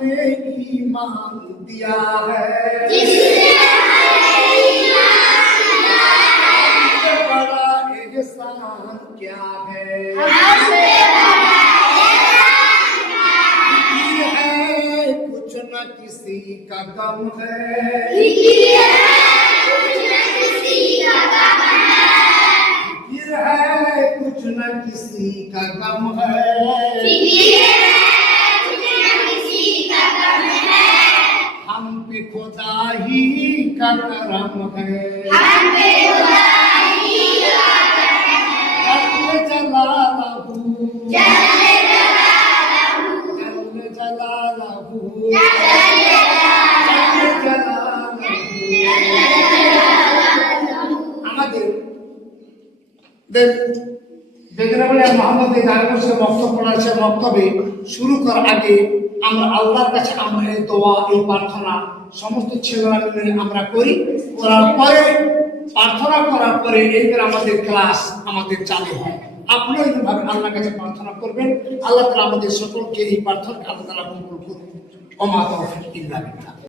पे ईमान दिया है, जिसने हमें ईमान दिया है, इससे बड़ा एहसान क्या है। हमसे बड़ा एहसान क्या फिक्र है कुछ न किसी का गम है, फिक्र है कुछ न किसी का गम है, फिक्र है कुछ न किसी का गम है, फिक्र है कुछ न किसी का गम है, हम पे खुदा ही का करम है, हम पे खुदाई का करम है, जल जलालहू, जल जलालहू, जल जलालहू, जल जलालहू। আমাদের বেদরাবাড়িয়া মোহাম্মদ গায়বসে বক্তব্য পড়াচ্ছে। বক্তব্যে শুরু করার আগে আমরা আল্লাহর কাছে আমরা এই দোয়া এই প্রার্থনা সমস্ত ছেলেরা মিলে আমরা করি। করার পরে প্রার্থনা করার পরে এইবার আমাদের ক্লাস আমাদের চালু হয়। আপনারা এইভাবে আল্লাহর কাছে প্রার্থনা করবেন। আল্লাহ তাআলা আমাদের সকলকে এই প্রার্থনাকে আল্লাহ তাআলা কবুল করুন। ওমা তাওফিক ইল্লা বিল্লাহ।